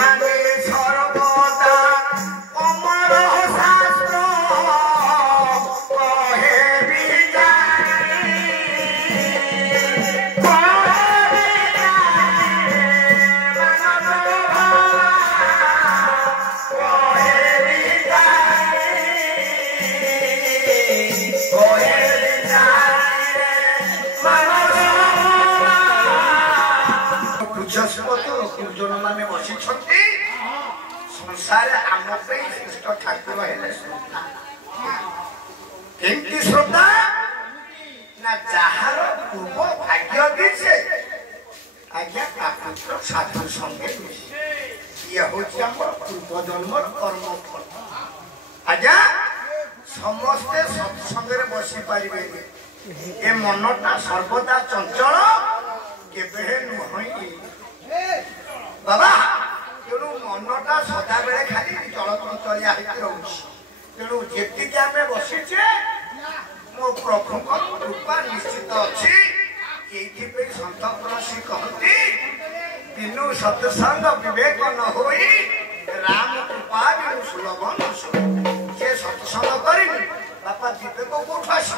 एमाने सर्वदा अमर शास्त्र कहे गुरुजन माने बसी संसार आम श्रेष्ठ ठाकुर है श्रद्धा केमती श्रद्धा ना जार पूर्व भाग्य दिसे आज्ञा पुत्र साधु संगे ये हूँ पूर्व जन्म कर्म फल आज्ञा समस्ते सत्संगे बसी पारे ए मनटा सर्वदा चंचल केबे नुह बाबा तेणु मनटा सदा बेले खाली चलचंचलिया तेणु जी आम बसीचे मो प्रभु कृपा निश्चित अच्छी ये सत तुलसी कहती बिनु सत्संग विवेक न होई राम कृपा बिनु सुलभ न से सत्संग करी बापा विवेक कौट आस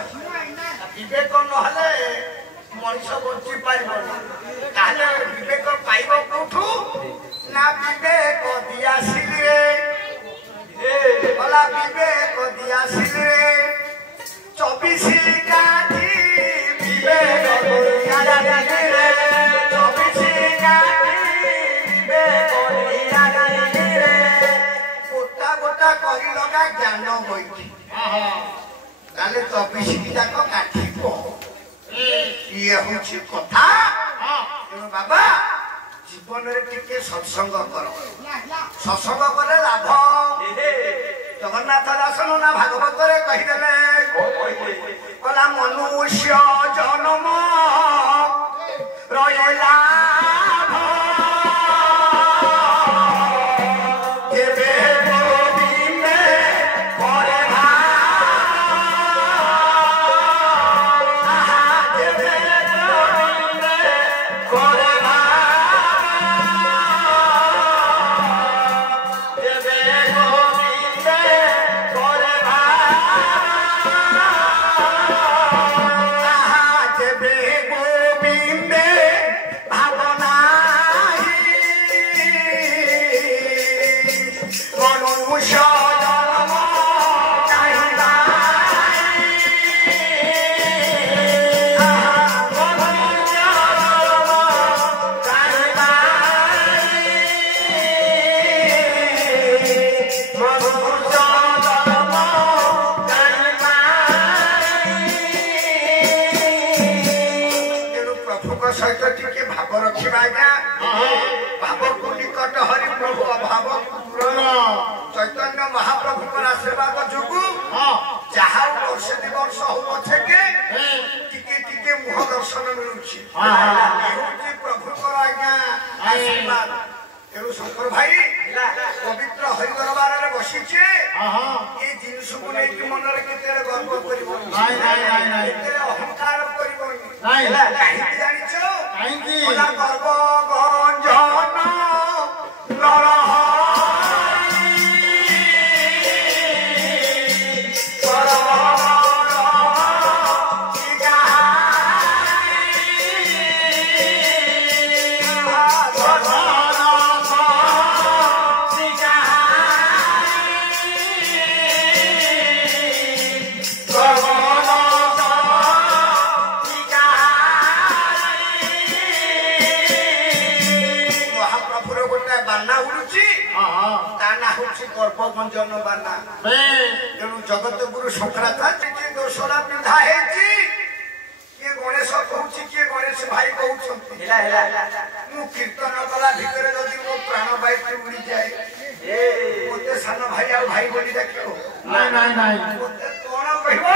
विवेक नहले मनीष बंची पार विवेक पाइब कौठू ना विवेक दिया भला विवेक दिया 24 गाठी विवेक गोटा गोटा कर लगा ज्ञान बैठी 24 जाक काठी ये हूँ कथा तेणु बाबा जीवन टिके सत्संग कर सत्संग कले लाभ जगन्नाथ दासन ना भागवत कहीदेले कला मनुष्य जन्म रहा चैतन्य महाप्रभु आशीर्वाद जुगु जहाँ वर्ष दि वर्ष टिके मुह दर्शन मिलूची प्रभु आज्ञा आशीर्वाद तेणु शंकर भाई पवित्र हरि दरबार बसीचे ये जिनस को लेकिन मन में केते गर्व कर अहंकार कर जानिछ गर्व गंजन नर गर्भगंजन बाना तेणु जगत गुरु शंकराचार्य दोषरा विधा किए गणेश कहूँ किए गणेश भाई कहते कीर्तन कला भितर जदि मो प्राण बाइक उड़ी जाए मत सान भाई आ भाई बोली देख कौन कह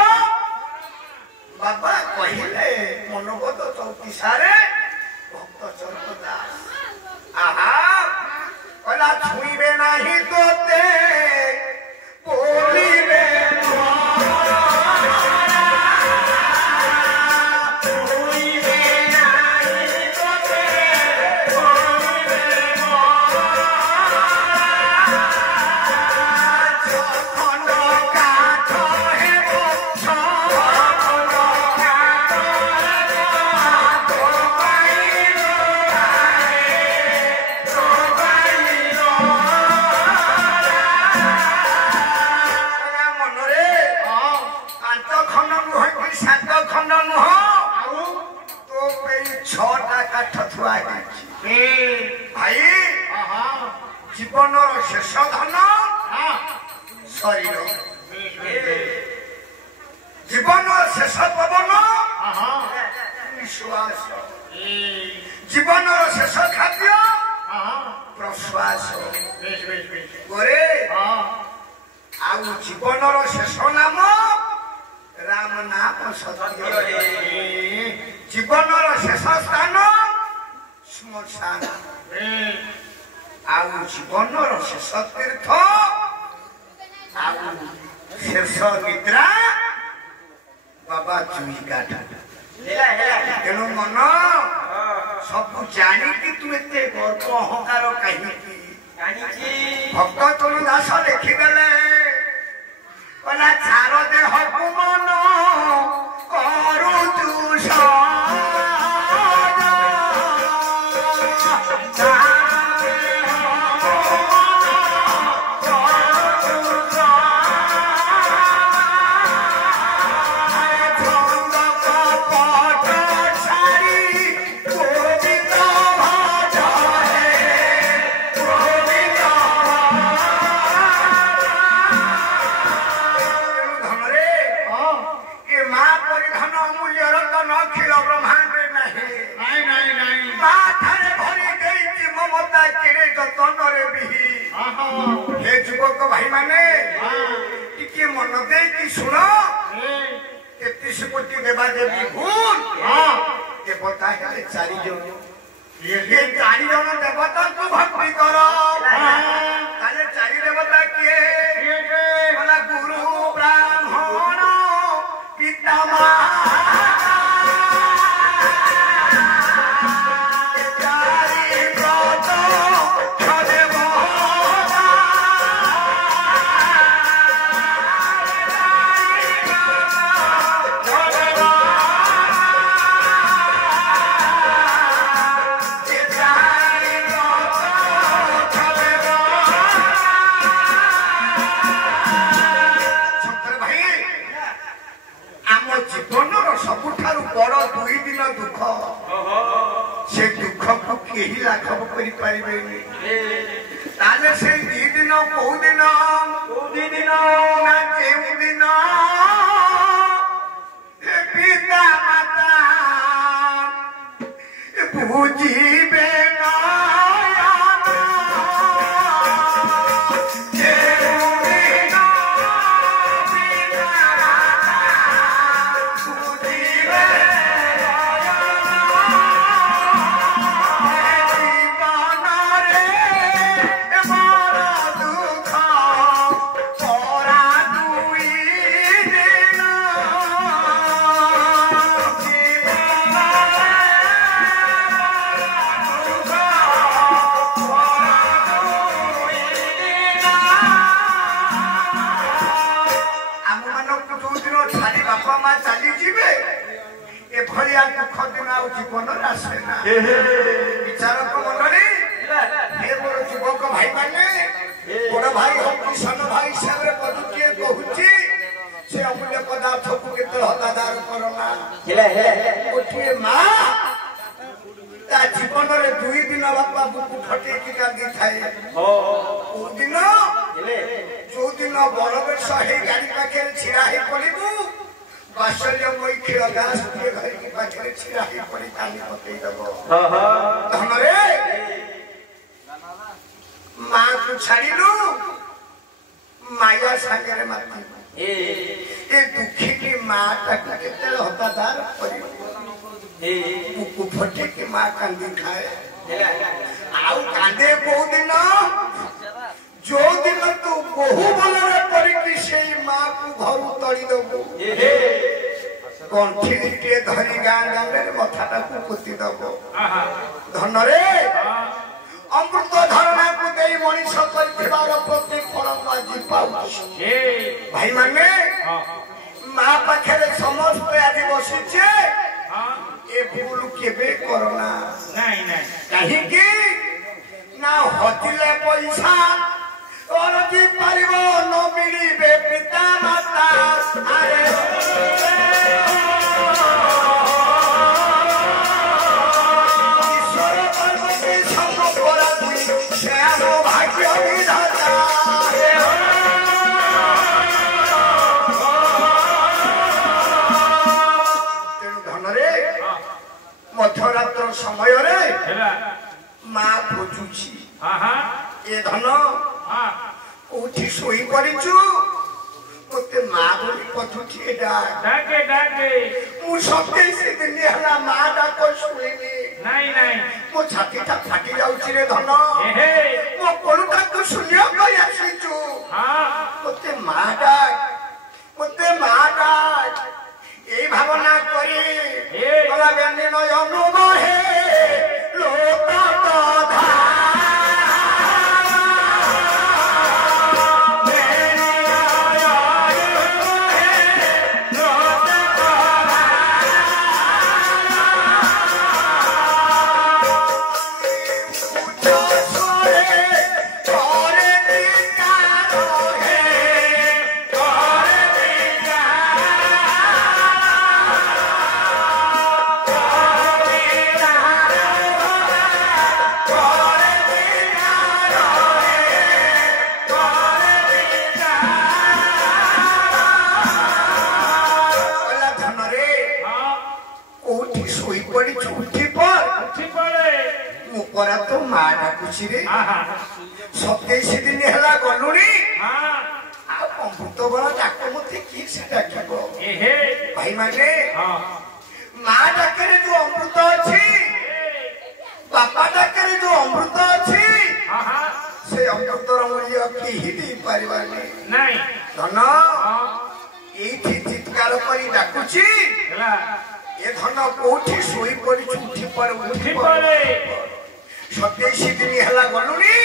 बाबा कहले मनोबोध चौकीसारे भक्त चंद्र दास आहा कला छुईबे नहीं तोते बोलीबे छुईबे नहीं तोते बोलीबे জীবনর শেষ ধন শরীর জীবনর শেষ পবন নিঃশ্বাস জীবনর শেষ খাদ্য প্রশ্বাস করে ଆଉ ଜୀବନର ଶେଷ ନାମ ରାମ ନାମ ସତ୍ୟ ଜୀବନର ଶେଷ ସ୍ଥାନ ଶ୍ମଶାନ ଆଉ ଜୀବନର ଶେଷ ତୀର୍ଥ ଆଉ ଶେଷ ନିଦ୍ରା ବାବା ଚୁଇକାଠ ତେଣୁ ମନ ସବୁ ଜାଣିକି ତୁ ଏତେ ଗର୍ବ ଅହଙ୍କାର କାହିଁକି ଭକ୍ତ ତୁଳୁ ଦାସ ଲେଖିଦେଲେ କହିଲା ଚାର ଦେହକୁ ମନ କରୁଛୁ যুবক ভাই মানে টিকে মন দেই শুণ 33 কোটি দেবাদেবী ভুল দেবতা হেলে 4 জন ये 4 জন দেবতাଙ୍କୁ ভক্তি কর তাহলে 4 দেবতা কিଏ বলা গুরু ব্রাহ্মণ পিতামহ से दुख को केही लाघव करि पारिबेनी ताले से 2 दिन बहु दिन ना केउ दिन पिता माता बुझिबे ना दुख दिन जीवन आसे ना विचारक मंडली हे मोर युवक भाई माने बड़ भाई हम किसान भाई हिसाब रे पदु किए कहूची से अमूल्य पदार्थ को केते हदादार करना गोटे माँ ता जीवन रे 2 दिन बापा बुकु फटे की कांदी थाए दिन जो दिन बरबेश हे गाड़ी पाखे छिड़ा हे पड़िबू बाशल्य कोई खेल दास के घर के पाछे छिड़ा ही पड़ी ताली बतई दबो हमरे मां को छाड़िलु माया संगे माती ए दुखी की मां तक केते हतादार पड़ी बुकु फटे के मां कांदी खाए आउ कांदे बहुत दिन जो दिन तू बहु बलरे पड़ी कि सेई मां को घर तड़ी दबो कंठी टे धरी गां गांगे मथाटा को पुती दबो धन रे अमृत धरणा को देई मनीष करथिबार प्रति फल माजी पाउछि भाई माने मां पाखे समस्त आदि बसिछे ए भूल केबे करना नहीं काहे कि ना हतिले पैसा और जी परिवो न मिलिबे पिता माता अरे ईश्वर पर्वती सब कोरा दुई श्याम भाग्य विधाता तेणु धनरे मध्यरात्र समय माँ खोजुची ए धन कोठी सोई पड़ीचु मते माँ बोली पथुठी डाके डाके मु 27 दिन हला माँ डाक शुईनी नहीं नहीं मो छातीटा फाटी जाउची रे धन मो कोलुटा को शून्य कई आसीचु मते माँ डाक এই ভাবনা করি বলা বেনি নয়ন বহে লোক কথা तो माँ डाकुची रे 27 दिन है गलुणी अमृत बड़ा डाक मत किसी डाक भाई माने माँ डाकरे जो अमृत अच्छी बापा डाकरे जो अमृत अच्छी से अमृतर मूल्य केही दे पारिबानी नहीं धन एठी चित्कार करी डाकुची ए धन कोठी सोई पड़ी उठी पड़े 27 दिन है गलुणी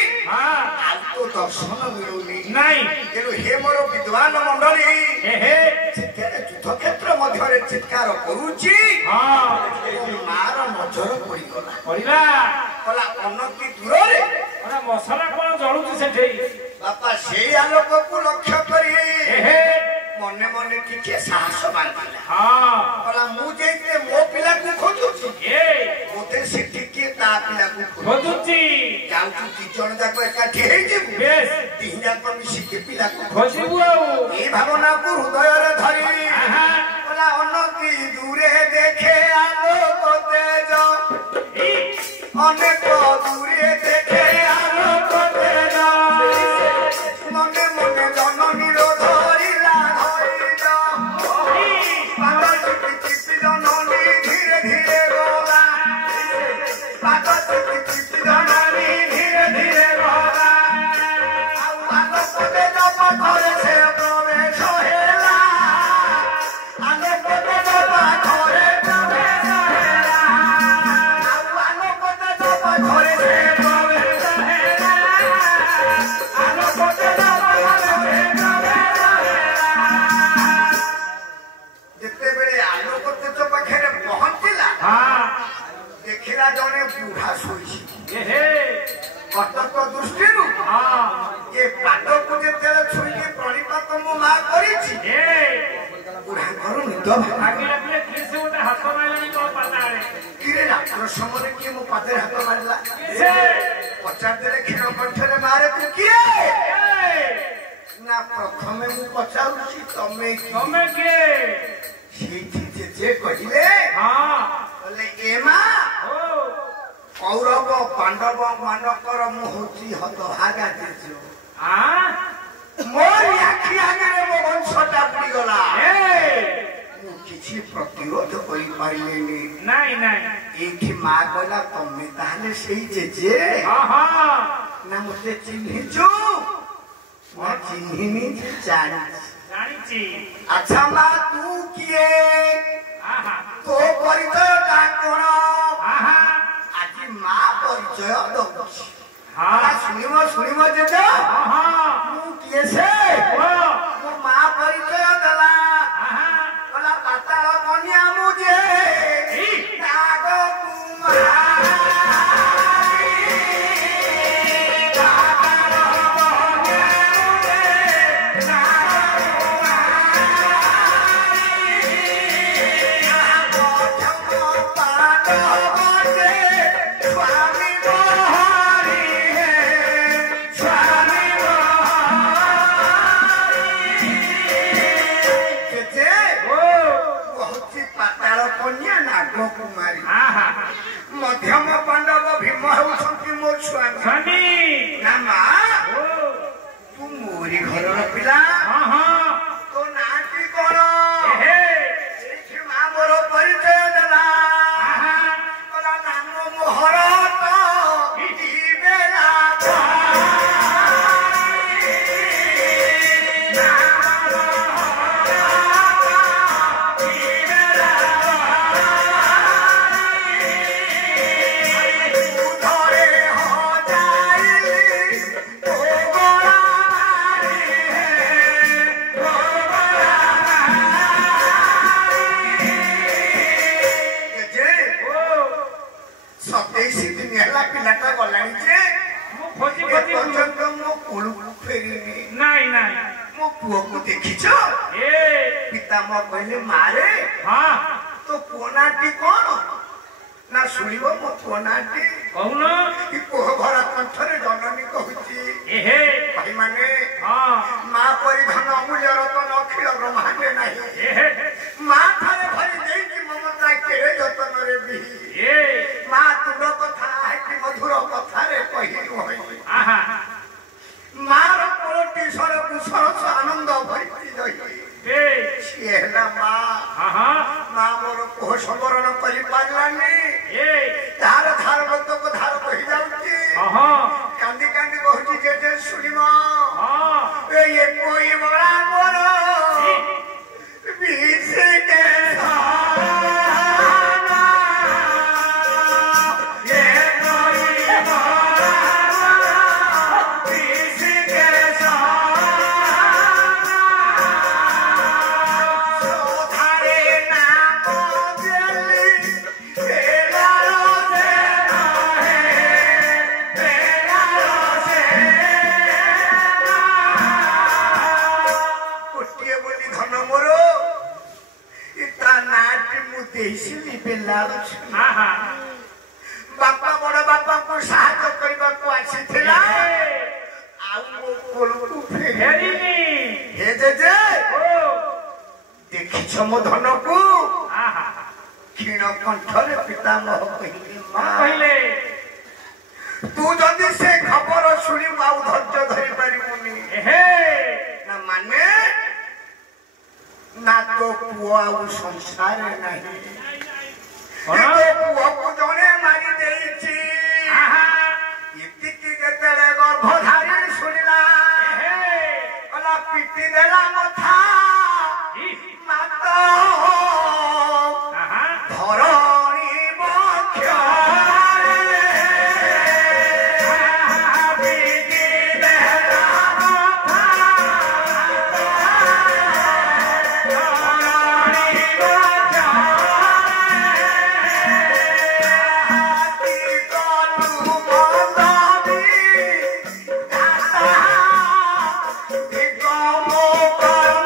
तो दर्शन मिलूनी नहीं तेणु हे मोर विद्वान मंडली युद्ध क्षेत्र मध्य चित्कार करुची मार नजर पड़गला अनति दूर मसला कौन जलुची से बापा से आलोक को लक्ष्य करी मने मने टिके साहस बांधिला मुझे मो पिला को खोजुची मोते से टिके ता पिला को खोजुची जाउची ती जण जाक एकाठी हे जेबु तीन जाक मिसी के पिला को खोजिबु ए भावना को हृदय रे धरी बोला अनति दूरे देखे आलोक तेज अनेक दूरे देखे आलोक तेज मने मने जननी रो धरिला धीरे धीरे रोला धीरे धीरे रोला घरे से प्रवेश हेला आने पदे घरे प्रवेश हेला आने पदे घरे से प्रवेश हेला आने पदे घरे प्रवेश हेला जिते बेले आलोक तेज पाखे पहुंचला देखिला जने बुढ़ा सोई कटक दृष्टि ये पाद को जेते छुई के प्रणिपात मो मां करिछि बुढ़ा घर निद भागी लागले किसे ओटे हाथ मारलानी तो पता रे किरे डॉक्टर समरे के मो पादे हाथ मारला किसे पचार देले खेल कंठरे मारे तू किए ना प्रथमे मु पचाउछि तमे के सेठी जे कहिले बोले एमा कौरव पांडव मानकर मुहूर्ति हतभागा देजो मोर आखि आगे मो वंशटा पड़ी गला मु किछि प्रतिरोध करि पारिलेनी नहीं नहीं एठी मा गला तमे ताले सेही जे ना मते चिन्हिचु मो चिन्हिनी जानिछि अच्छा मा तू किए तो परिचय का कोन आज माँ परिचय दउछि शुणिम जे मु किए से मो माँ परिचय दला बोला पाताल कन्या मुझे नाग Kumar Swami Mohari hai, Swami देखिछ पितामह कहले मारे तो पुनाटी कौन ना शुणव मो पुनाटी कौन कोह भरा कंठरे जननी कहूची भाई माने माँ परी धन अमूल्य रतन अखिल ब्रह्मांडे नहीं माँ थारे भरी देकी ममता केड़े जतन रे बिही माँ तुंड कथा है मधुर कथा रे कहिलु होई मार कोटी सर कुसर आनंद भरी रही सीला माँ मोर कोह संवरण कर पारानी धार धार बंद को धार कही जाऊँगी कांदी कांदी कहूँ जे शुणव ये कोई बड़ा मोर बीच के बापा बड़ बापा को साहाय्य करने को आसीथिला देखिछ मो धन को क्षीण कंठरे पितामह कहले तू जदि से खबर शुणी आउ धैर्य धरी पारिबुनी ना माने ना तो पुआ आउ संसार नहीं पुआ को जने मारी देइछि इतिकी जेतेले गर्भधारी शुणिला कला पिटी देला मथा माता धरणी बक्ष Oh,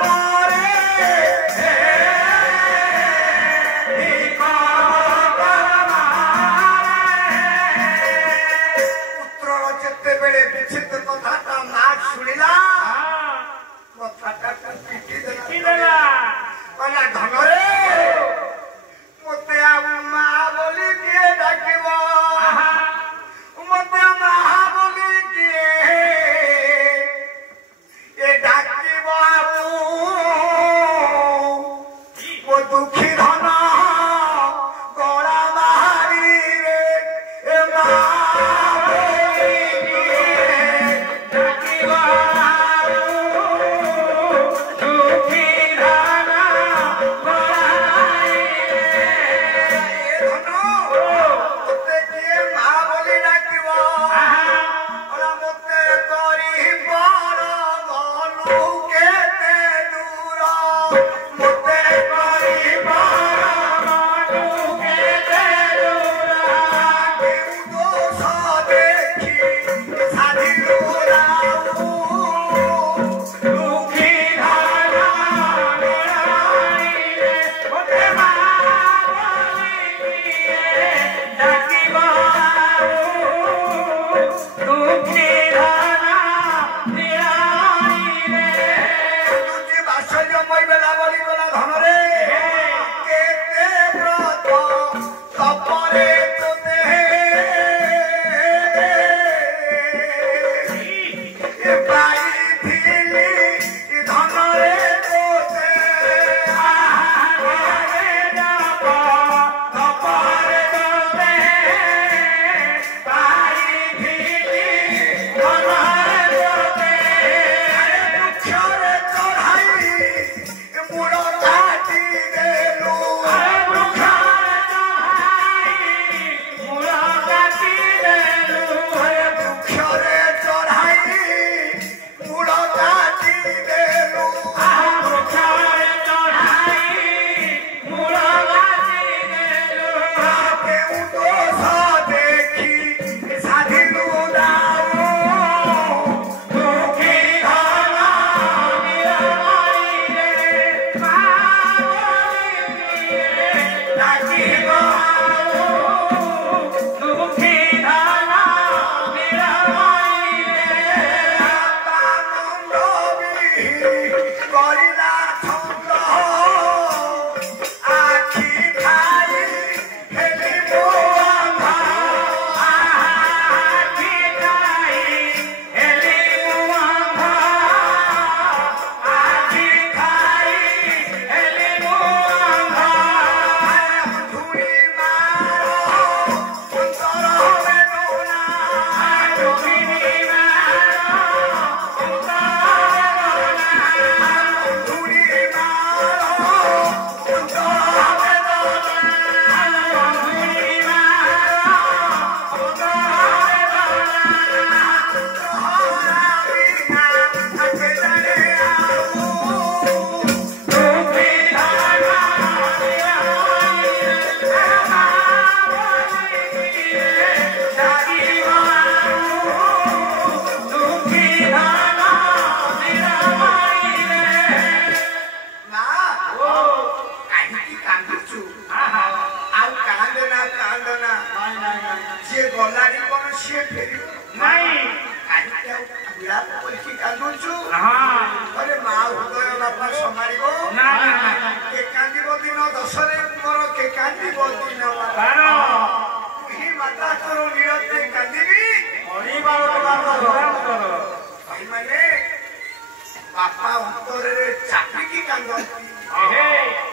बापा उत्तर चापिकी कांदती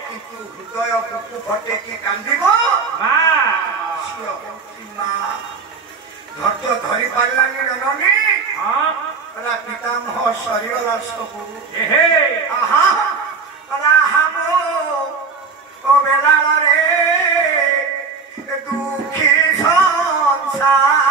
किंतु हृदय बुकु फटेकी कांदिब धैर्य धरी पारानी जननी पितामह सरीगला सबू बेला दुखी संसार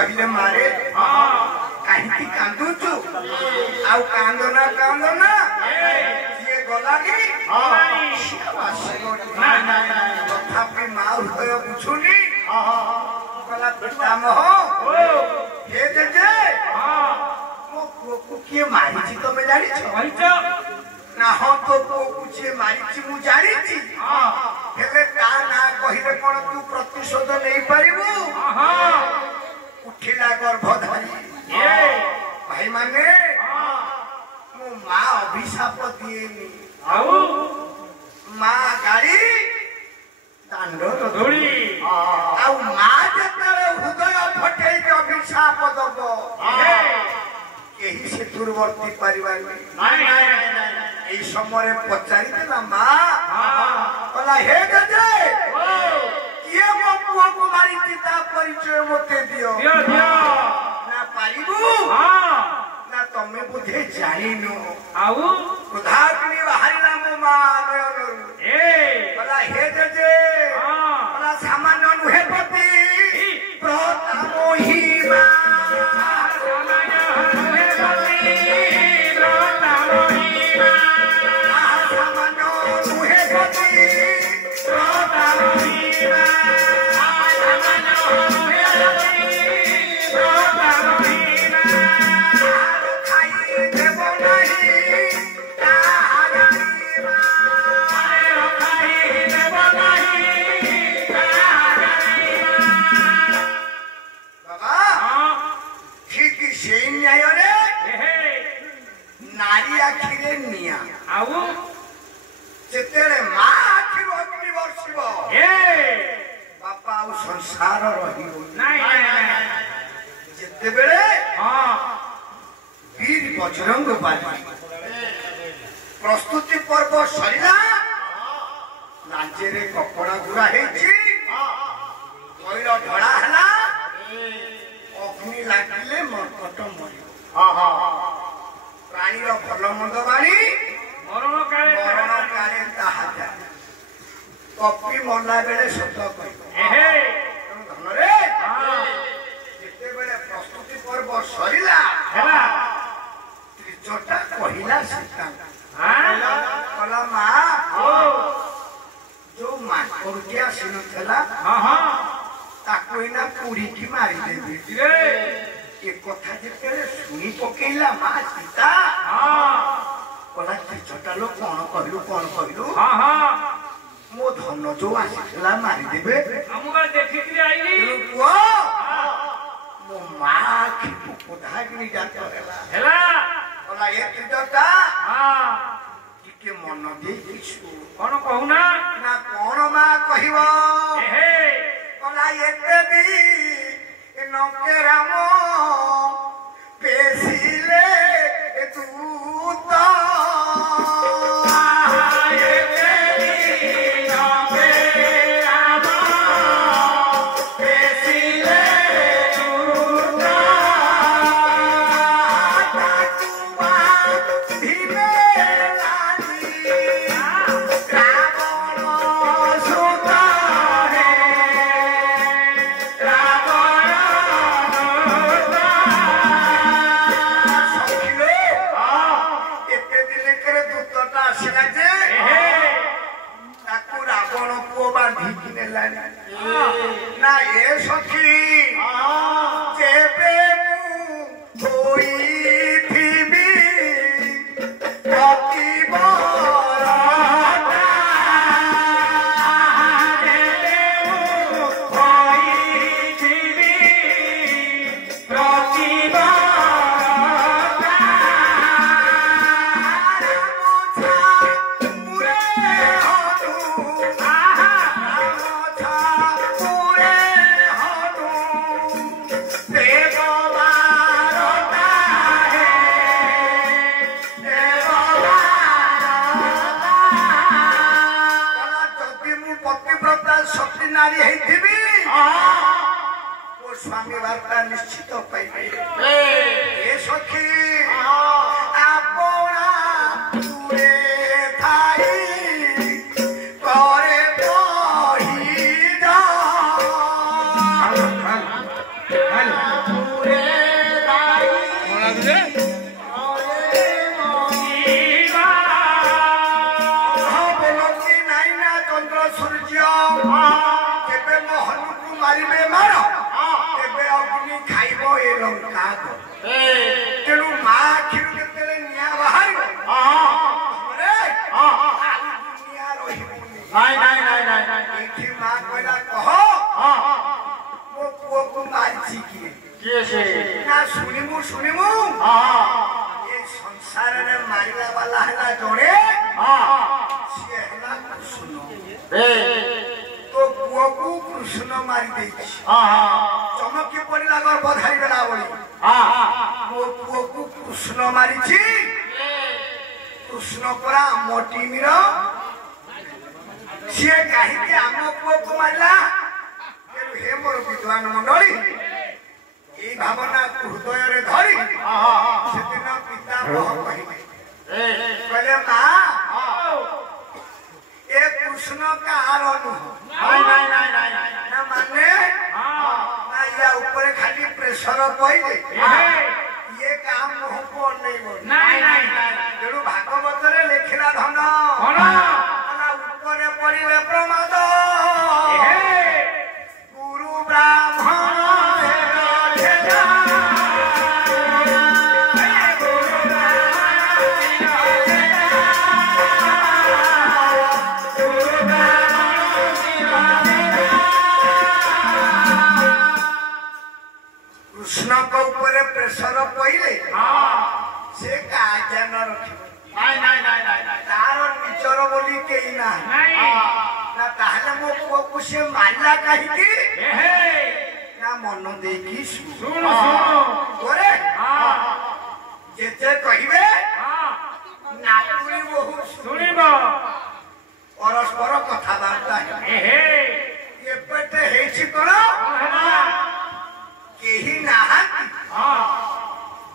कहले मारे कहीं कांदुचु आउ कांदना ये गलानी तथापि माँ हृदय बुझुनी कला पितामह हे जेजे मो पुओ को किए मारिछि तमे जानिछ ना हो तो पुओ को किए मारिछि मु जानिछि हेले ता ना कहिले कोन तू प्रतिशोध नै परिबु उठिला गर्भधारी भाई माने मो माँ अभिशाप दिएनी माँ गाड़ी दांड धूली आउ माँ जेतले हृदय फटे अभिशाप दब केही से दूरवर्ती परिवानी এই সময়ে পচারি দেলা মা বলা হে গজে কিয়ে মো পুও কো মারিতি তা পরিচয় মতে দিও না পারিবু না তুমি বুঝে জানিনো আউ ক্রোধাগ্নি বাহারিলা মো মা নয়নরু বলা হে গজে বলা সামান্য নুহে পতি প্রতামোহি মা संसार जिते बेले वीर बजरंग बाली प्रस्तुति पर्व सरिला लांचेरे कपड़ा गुड़ा हेछि कोइल ढळा हला अग्नि लागिले मरकट मरि प्राणी रो भल मंद बाणी मरण काले ताहा जाय कपी मरला बेले सत धनरे जिते बेले प्रस्तुति पर्व सरिला त्रिजटा कहिला सीता कला मा जो माकड़िया आसीनला ताको इना पुड़ी की मारी देबी ए कथा जिते सुनी पकेला मा सीता कला त्रिजटा लो कोन कहलु मो धन जो आसीला मारी देबे हमका देखिकरी आइली पुओ मो मां की पुधाग्नि जात हेला ओला ए त्रिजटा के मन दे किछु कोन कहूना ना कोन मा कहिवो हे ओला एते दी नके राम पेसिले तू तो ना ये सखी जेबे मु होई थीबी पति बरता जेबे मु होई थीबी पति बरता मुरे हनु स्वामी वार्ता निश्चित पाइबे ए सखी आपना पूरे थाई करे पही जा किए से ना सुनिमु सुनिमु ये संसार रे मारिला वाला है जोड़े से हला कृष्ण तो पुओ को कृष्ण मारी देछि चमकी पड़िला घर बधाई बेला बोली मो पुओ को कृष्ण मारी छी कृष्ण परा मोटी मिरो से कहि के हम पुओ को मारला हे मोर विद्वान मंडली এই ভাবনা হৃদয়ে ধরি সেদিন পিতা কহিলে মা এ কৃষ্ণ কার না মানে না ইয়া উপরে খালি প্রেসর পইলে ইয়ে কাম মোহକୁ অনেইব তেଣୁ ଭାଗବତରେ ଲେଖିଲା ଧନ ଉପରେ ପଡ଼ିଲେ ପ୍ରମାଦ ଗୁରୁ ବ୍ରାହ୍ମଣ कृष्ण को ऊपर प्रेसर पइले से का ज्ञान रखिबो तार निचर बोली केई ना ना ताहले मो पुओ को से मारला काहे की ना मन देखी सुन ओरे जेते कहिबे नातुरी बहु सुनिबो परस्पर कथा बार्ता ये पेटे हेछि कोन केही नाहा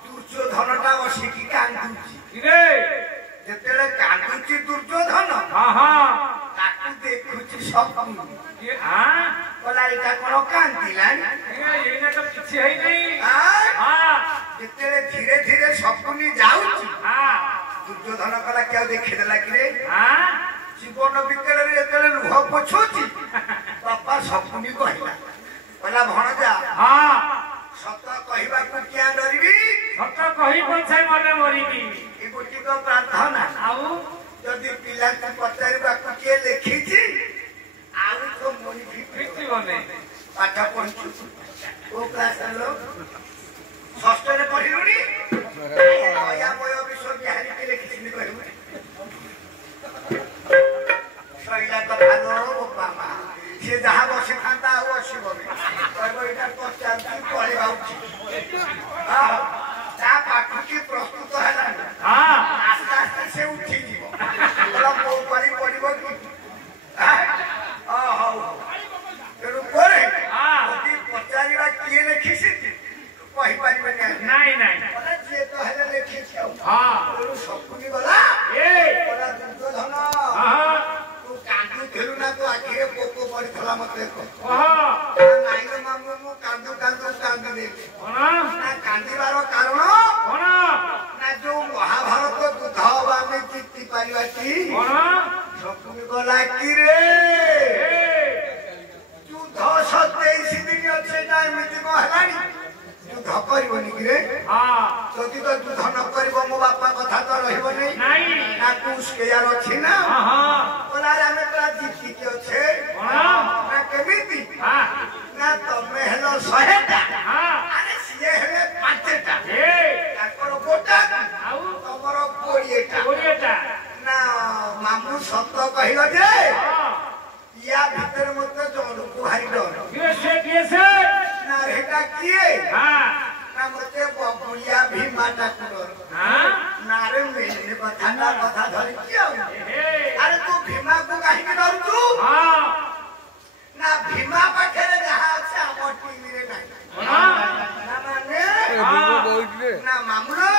दुर्योधनटा बसिकी कांदुची जेतेले कांदुची दुर्योधन ताकू देखुची सपन बोला एटा कोन कांदिलानी एना तो किछि है नहीं जेतेले धीरे धीरे सपनी जाउची दुर्योधन कला क्या देखि देला कि रे जीवन बिकल रे जेतेले लुह पोछुची बापा सपनी कहिला बोला भणजा सत कहबा को क्या डरबी सत कहि पछै मने मरिबी ए गोटी को प्रार्थना आउ जदी पिला को पचारबा को के लेखिछि आउ तो मोनि फिक्ति बने पाठ पढछु ओ क्लास लो षष्ठ रे पढिलुनी या मोय विश्व बिहारी के लेखिछि कहबो सईला तो भालो बाबा से जहाँ बसी था असब पचार पढ़ा पाखी प्रस्तुत है आस्ते आस्ते से उठी मो पढ़ कि तेणु पचार किए लिखी कहीपर जी तो है लिखी सपुनी गला दुर्योधन कांदुथिलु ना तो आखिरे पोको पड़ीथला मते नाई रे मामू मु कांदु कांदु कांदु दे ना कांदिबार कारण ना जो महाभारत युद्ध हवा में जीति पारिबाटी सपुनी गला कि रे युद्ध 27 दिन अच्छे टाइम मिति को हलानी युद्ध करबनी कि रे जदि तो युद्ध न करबो मो बापा कथा तो रहबो नहीं ना कुछ के यार अछि ना बोला रे हमें तोरा जीती के छे ना केमिति ना तमे हेलो 100टा अरे सिए हेले 5टा ताकर गोटा आउ तमरो 20टा ना मामू सत्य कहिलो जे या भीतर मत जोड़ को भारी डर के ना रेटा किए ना मते बबुलिया भी माटा कुडर ना रे मेने कथा धरि कियो अरे तू भीमा को काहे के डर तू ना भीमा पाखरे जहा আছে আমার টিভিরে নাই না মানে ना मामलो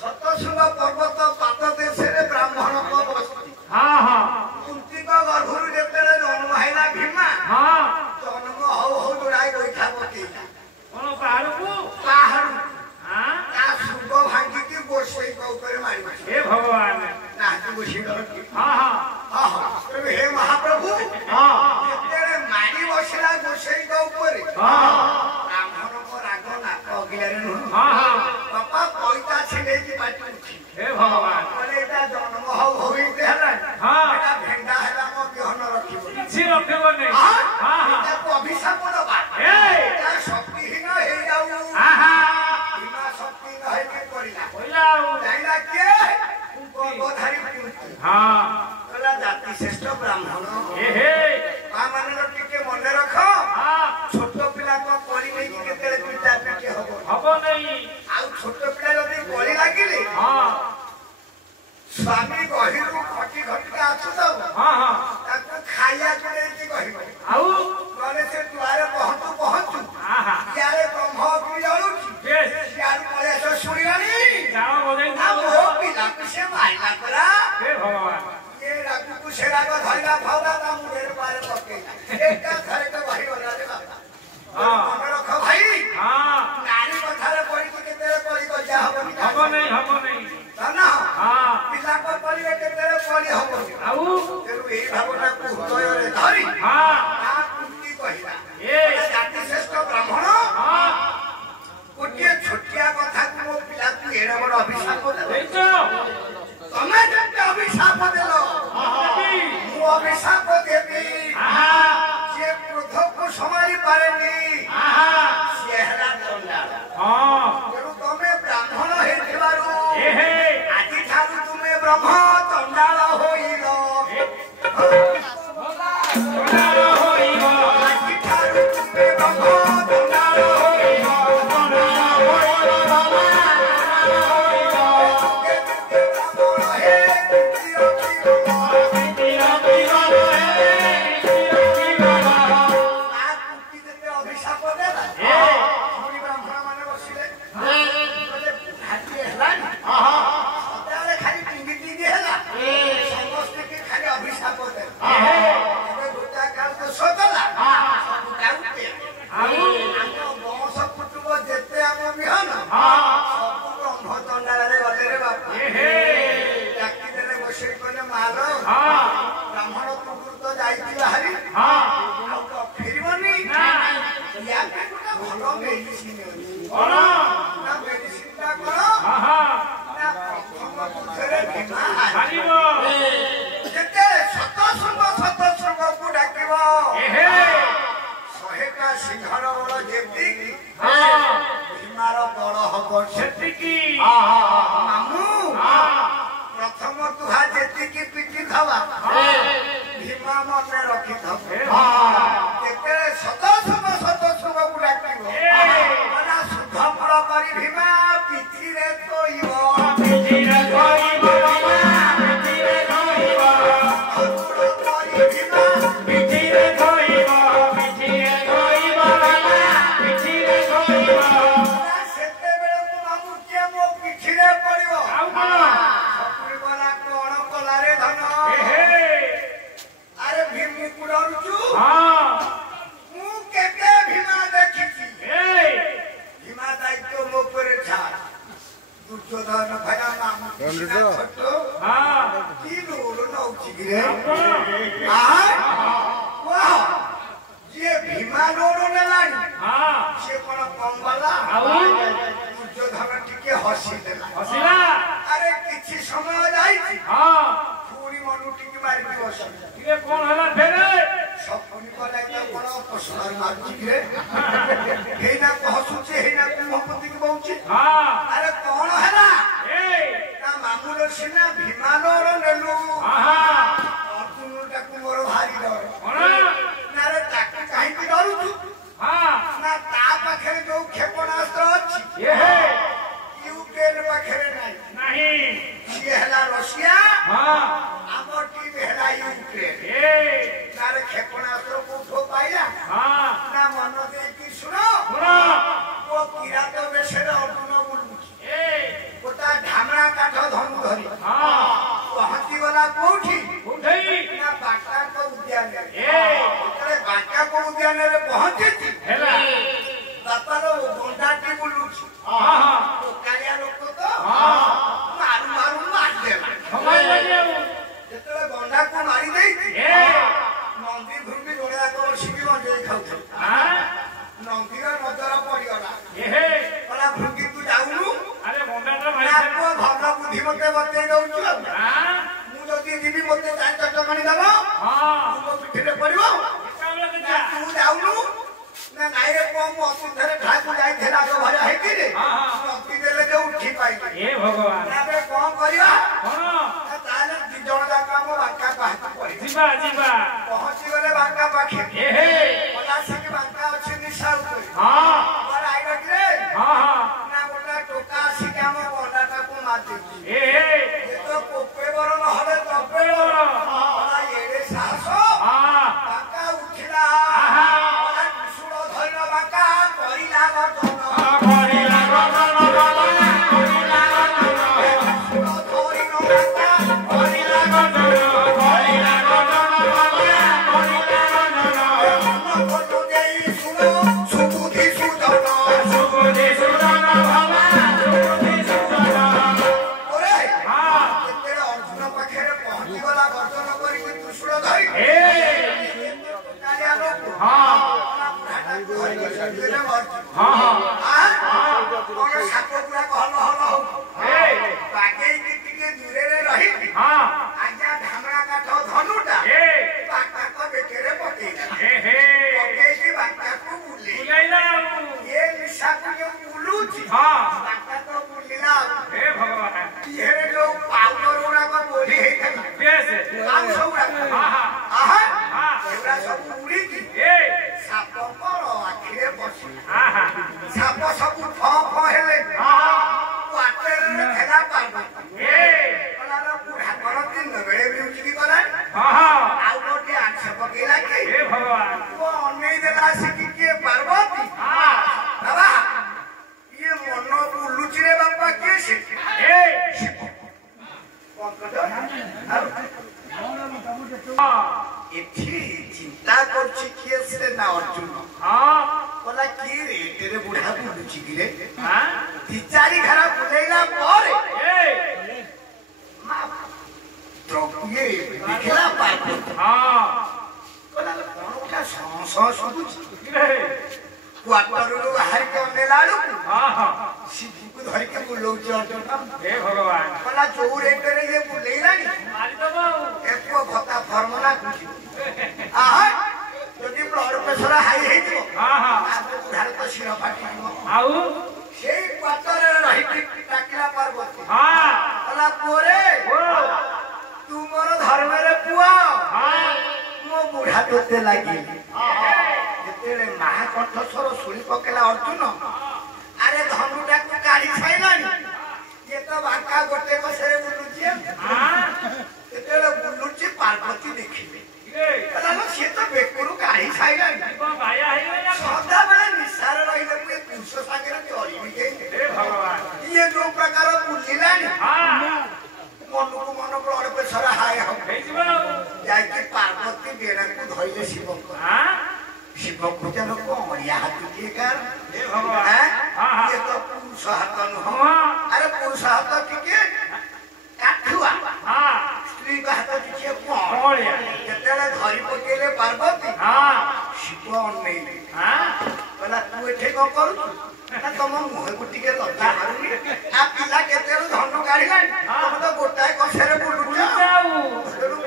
सतसुंग पर्वत पात देशरे ब्राह्मण को बस्ती कुंती को गर्भरु जेतेले जन्म हैला भीमा जन्म हौ जोड़ाई बैठा पकेला कोन पहाड़ ता सुंग भांगी की गोसई को ऊपर मारी हे भगवान ना तू गोसई कर हे महाप्रभु जेतेले मारी बसला गोसई को ऊपर ब्राह्मण को राग ना अगिलारे न बापा कोइता छिले की पाटी उठी हे भगवान बोले एटा जन्म होई देहला एटा भेंडा हैला मो बिहन रखिबो किछि रखिबो नै एटा को अभिशाप दबा एटा शक्तिहीन हेया एका घरे के भाई बना रे बाबा मने रख भाई हां नारी कथारे पड़ी केते पड़ी को जा हबो नहीं ना हां पिला को पड़ी केते पड़ी हबो आउ तेरु एई भावना को हृदय रे धरी हां आ कुंती कहिला ए जाति श्रेष्ठ ब्राह्मण हां गोटे छोटिया कथा को मो पिला को एड़ा बड़ अभिशाप दे देखो तमे जेते अभिशाप देलो मु अभिशाप देबी जे क्रोध को संभाली पारेनी सेहरा दंडाल हां तेरु तमे ब्राह्मण हे थिबारु एहे आदि ठाकु तुमे ब्रह्म दंडाल होइलो दंडाल होइबो आदि ठाकु तुमे ब्रह्म दंडाल होइलो प्रथम तुहा जेति की पिटी खावा भीमा मने रखी थब केते शत सुग को डाकिबो मना शुद्ध फल करी भीमा पिठी रे तोइबो पिठी रे तोइबो पिठी रे तोइबो अकुरो करी भीमा पिठी रे तोइबो पिठी रे तोइबो पिठी रे तोइबो सेते बेले को मामू के मो पिठी रे पड़िबो आउ कोन वाला कोण कला रे धन अरे भीम कुडरुचु हां मु केते भीमा देखिछि भीमा दायित्व मो परे छाड़ दुर्योधन भया मामू छोटो हां की लोर नउछि रे हां वाह ये भीमा लोर नेलानी हां से कोन कम वाला दुर्योधन टिके हसी देला हसीला अरे किछि समय जाई हां पूरी मनुटी की मारी की बस ये कौन हला फेरे सपनी को लाइला कोन पसुर मारछि रे हेना कहसुचे हेना मोहब्बती की बहुची हां अरे कौन हला ए ना मामूलो सिना भीमानोर नेलु हां अर्जुन टाकू मोर भारी डर कोन ना रे ताकू काहे की डरु तू हां ना ता पाखरे जो क्षेपणास्त्र अछि ए हे यूक्रेन पाखरे नाही ये हला रशिया हां हमर टीम हला यूक्रेन ए तारे क्षेपणास्त्र को उठो पाइला हां ना मन दे की सुनो वो किरात बेशेर अर्जुन बोलु ए ओटा ढामरा काठ धनु धरी हां पहुंची वाला कोठी उठई ना बाटा को उद्यान ए ओकरे बाटा को उद्यान रे पहुंची हला बापारो गोंडाटी बोलु हां तो कालिया लोक तो हां मारू मार देला समय लागेउ जेतले गोंडा को मारी देई ए नंदी भूमि जोड़ा को सिगी बंजे खाउ हां नंदीर नजर पड़ी गला ए हे बला भूमि तू जाउनु अरे गोंडाटा भाई को भला बुद्धि मते बते दउछु हां मु जदी जीवी मते चार चटकणी दबो हां तू पिठिरे पड़िबो एकाबेले के जा तू जाउनु ना नाइरे को मु असुधरे ठाकु जाई थेला को भरा है कि रे हां नंदी देले जे उठी पाई ए भगवान नाबे कोन करिया कोन ना ताले दि जण जाका हम बांका पाहती पड़ी जीवा पहुंची गले बांका पाखे ए हे पलासी के बांका अछि निशा ऊपर हां पर आई रख रे हां ना बोला टोका आसी के हम गोंडाटा को मार दे ए हे ये तो कोपे बरन हले तपे बरन बड़ा एड़े साहस हां बांका उठिला हां बड़ा सुरो धरिला बांका करिला गठन करिला गठन करिला गठन सुरो धरिनो बांका करिला गठन करिला गठन करिला गठन ହଁ ହଁ କଣ ସାପ ଗୁଡାକ ହଲ ହଲ ହଉ ବାଗେଇକି ଟିକେ ଦୂରରେ ରହି ହଁ ଆଜ୍ଞା ଧାମରା କାଠ ଧନୁଟା ବାକାଙ୍କ ବେକରେ ପକେଇଲା ପକେଇକି ବାକାକୁ ବୁଲେଇଲା ଏ ନିଶାକୁ ଯୋଉ ବୁଲୁଛି ବାକା ତ ବୁଲିଲା ଇଏରେ ଯୋଉ ପାଉଡର ଗୁଡାକ ବୋଲି ହେଇଥିଲା ମାଂସ ଗୁଡାକ ଏଗୁଡା ସବୁ ଉଡିକି ସାପଙ୍କର ଆଖିରେ ବସିଲା ସାପ ସବୁ ଫ ଫ ହେଲେ କ୍ୱାର୍ଟରରେ ଥିଲା ପାର୍ବତୀ ବୁଢା କରନ୍ତି ବେଳେ ବିଉଚିକି ଗଲାଣି ଆଉ ଗୋଟିଏ ଆଂଶ ପକେଇଲା କି ଅନେଇ ଦେଲା ଆସିକି କିଏ ପାର୍ବତୀ ବାବା ଇଏ ମନ ବୁଲୁଛି ରେ ବାପା କିଏ ସେ ଏଠି ଚିନ୍ତା କରୁଛି କିଏ ସେ ନା ଅର୍ଜୁନ କହିଲା କିଏ ରେ ତେରେ ବୁଢା ବୁଲୁଛି କିରେ ଦି ଚାରି ଘର ବୁଲେଇଲା ପରେ ଇଏ ଦେଖିଲା ପାର୍ବତୀ କହିଲା କଣ ଗୋଟେ ସଁ ଶୁଭୁଛି କ୍ୱାର୍ଟରରୁ ବାହାରିକି ଅନେଇଲା ବେଳକୁ ଶିବୁକୁ ଧରିକି ବୁଲଉଛି ଅର୍ଜୁନ କହିଲା ଯୋଉ ରେଟରେ ଇଏ ବୁଲେଇଲାଣି ଏକ ଭତ୍ତା ଫର୍ମୁଲା ଯଦି ବ୍ଲଡ ପ୍ରେସର ହାଇ ହେଇଯିବ ବୁଢାରେ ତ ଶିର ଫାଟିଯିବ ସେଇ କ୍ୱାର୍ଟରରେ ରହିକି ଡାକିଲା ପାର୍ବତୀ କହିଲା ପୁଅରେ ତୁ ମୋର ଧର୍ମରେ ପୁଅ ମୋ ବୁଢା ତୋତେ ଲାଗି ଯେତେବେଳେ ମହାକଣ୍ଠସ୍ୱର ଶୁଣି ପକେଇଲା ଅର୍ଜୁନ ଆରେ ଧନୁଟାକୁ କାଢି ସାଇଲାଣି ଇଏ ତ ବାଙ୍କା ଗୋଟେ କଷରେ ବୁଲୁଛି ଯେତେବେଳେ ବୁଲୁଛି ପାର୍ବତୀ ଦେଖିଲେ ସିଏ ତ ବେକରୁ କାଢି ସାଇଲାଣି ସଦାବେଳେ ନିଶାରେ ରହିଲେ ମୁଁ ଏ ପୁରୁଷ ସାଙ୍ଗରେ ଚଳିବି ଇଏ ଯୋଉ ପ୍ରକାର ବୁଲିଲାଣି ମନକୁ ମନ ବ୍ଲଡ ପ୍ରେସର ହାଇ ହବ ଯାଇକି ପାର୍ବତୀ ବେଣାକୁ ଧଇଲେ ଶିବଙ୍କୁ ଯେନ କମଳିଆ ହାତ କିଏ କାର ଇଏ ତ ପୁରୁଷ ହାତ ନୁହଁ ଆରେ ପୁରୁଷ ହାତ ଟିକେ କାଠୁଆ ସ୍ତ୍ରୀଙ୍କ ହାତ ଟିକେ କମଳିଆ ଯେତେବେଳେ ଧରି ପକେଇଲେ ପାର୍ବତୀ ଶିବ ଅନେଇଲେ କହିଲା ତୁ ଏଠି କଣ କରୁଛୁ ନା ତମ ମୁହଁକୁ ଟିକେ ଲଜ୍ଜା ମାରୁନି ଆ ପିଲା କେତେବେଳେ ଧନୁ କାଢିଲାଣି ତମେ ତ ଗୋଟାଏ କଷରେ ବୁଲୁଛ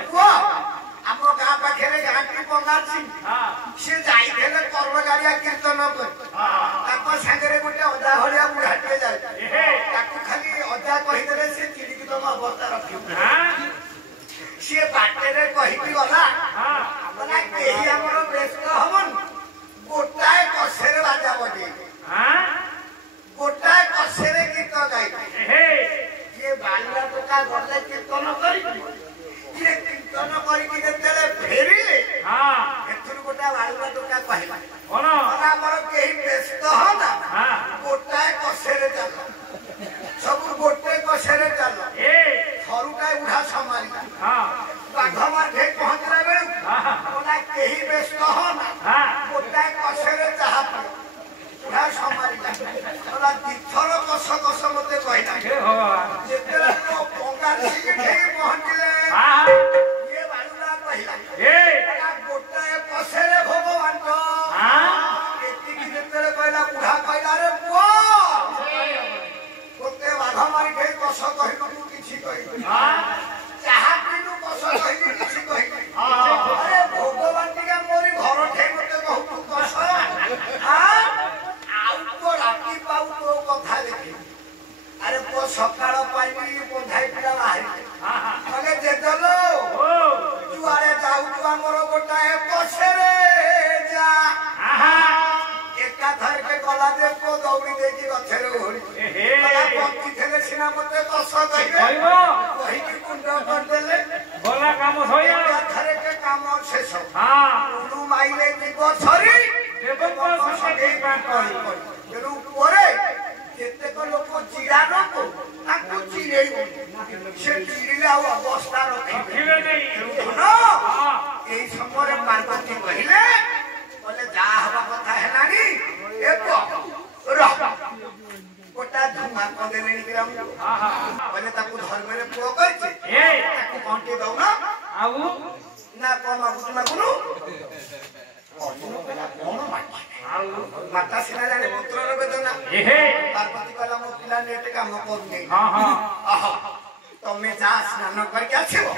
ପୁଅ ଆମ ଗାଁ ପାଖରେ ଗାଁଟି ପଙ୍ଗାଛି ସିଏ ଯାଇଥିଲେ କର୍ମଗାରିଆ କୀର୍ତ୍ତନ କରି ତାଙ୍କ ସାଙ୍ଗରେ ଗୋଟେ ଅଜା ଭଳିଆ ବୁଢାଟିଏ ଯାଉଛି ତାକୁ ଖାଲି ଅଜା କହିଦେଲେ ସେ ଚିଡ଼ିକି ତମ ଅବସ୍ଥା ରଖିବ ସିଏ ବାଟରେ କହିକି ଗଲା କେହି ଆମର ବ୍ୟସ୍ତ ହବନି ଗୋଟାଏ କଷରେ ବାଜା ବଜେଇବେ ଗୋଟାଏ କଷରେ ଗୀତ ଗାଇବେ ଯିଏ ବାଳିଆ ଟୋକା ଗଲେ କୀର୍ତ୍ତନ କରିକି ଯିଏ କୀର୍ତ୍ତନ କରିକି ଯେତେବେଳେ ଫେରିଲେ ଏଥିରୁ ଗୋଟା ବାଳୁଆ ଟୋକା କହିଲା ଆମର କେହି ବ୍ୟସ୍ତ ହନା ଗୋଟାଏ କଷରେ ଚାଲ ସବୁ ଗୋଟେ କଷରେ ଚାଲ ଥରୁଟାଏ ବୁଢା ସମ୍ଭାଳିଲା ବାଘ ମାଠେ ପହଞ୍ଚିଲା ବେଳକୁ କେହି ବ୍ୟସ୍ତ ହନା ଗୋଟାଏ କଷରେ ଚାହା ପିଅ ବୁଢା ସମ୍ଭାଳିଲା ଦିଥର କଷ କଷ ମତେ କହିଲା ଯେତେବେଳେ ପଙ୍ଗାସିକି ପହଞ୍ଚିଲେ ଇଏ ବାଳୁଆ କହିଲା ଗୋଟାଏ କଷରେ ଭଗବାନ ଏତିକି ଯେତେବେଳେ କହିଲା ବୁଢା କହିଲା ରେ ପୁଅ ଗୋଟେ ବାଘ ମାରି ଖାଇ କଷ କହିଲୁ ତୁ କିଛି କହିଲୁ ଚାହା ପିଇଲୁ କଷ କହିଲୁ କିଛି କହିଲୁ ଆରେ ଭଗବାନ ଟିକେ ମୋରି ଘର ଠେଇ ମତେ ବହୁତ କଷ ଆଉ ତ ରାତି ପାଉ ତୋ କଥା ଦେଖି ଆରେ ପୁଅ ସକାଳ ପାଇବି ବନ୍ଧାଇ ପିଲା ବାହାରି କହିଲେ ଯେତେଲୋ ଯୁଆଡେ ଯାଉଛୁ ଆମର ଗୋଟାଏ କଷରେ ଯା ଏକାଥରକେ ଗଲା ଯେ ପୁଅ ଦୌଡ଼ି ଦେଇକି ଗଛରେ ଓହଳି ବଞ୍ଚି ଥିଲେ ସିନା ମତେ କଷ କହିବେ କହିକି କୁଣ୍ଡ କରିଦେଲେ ଏକାଥରକେ କାମ ଶେଷ ଉଲୁ ମାଇଲେ ଯିବ ଛରି ତେଣୁ ପରେ କେତେକ ଲୋକ ଚିଡ଼ା ଲୋକ ତାଙ୍କୁ ଚିଡ଼େଇବ ସେ ଚିଡ଼ିଲେ ଆଉ ଅବସ୍ଥା ରଖିବେ ଏଇ ସମୟରେ ପାର୍ବତୀ କହିଲେ ଯାହା ହବା କଥା ହେଲାଣି ଗୋଟା ଧୂମା କରିଦେଲେଣି କହିଲେ ତାକୁ ଧର୍ମରେ ପୁଅ କହିছে ତାକୁ କଣ୍ଟି ଦଉନ ନା କଣ ମାଗୁଛୁ ମାଗୁନୁ କଣ ମାଗି ଆଉ माता सिना जाने पुत्रर वेदना एहे पार्वती कहला मो पिला नेट काम करने हां हां तमे जा स्नान करके आछिबो